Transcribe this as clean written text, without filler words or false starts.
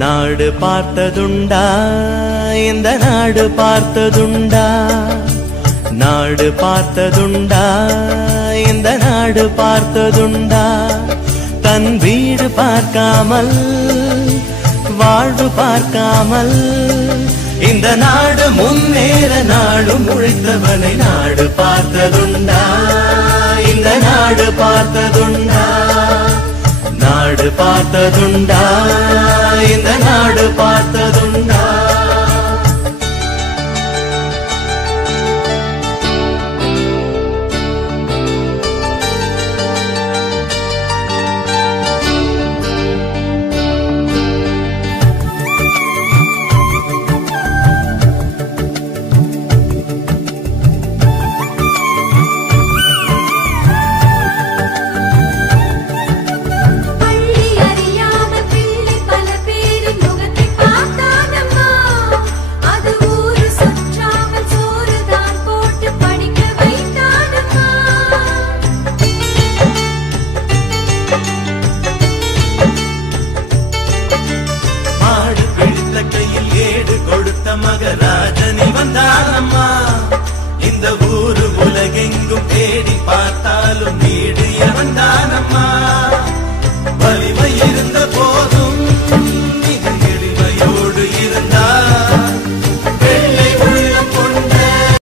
நாடு பார்த்ததுண்டா இந்த நாடு பார்த்ததுண்டா நாடு பார்த்ததுண்டா இந்த நாடு பார்த்ததுண்டா தன் வீடு பார்க்காமல் வாழ்வு பார்க்காமல் இந்த நாடு முன்னேற நாடு முழித்தவனை நாடு பார்த்ததுண்டா இந்த நாடு பார்த்ததுண்டா நாடு பார்த்ததுண்டா இந்த நாடு பார்த்ததுண்டா மகராஜனி வந்தானம்மா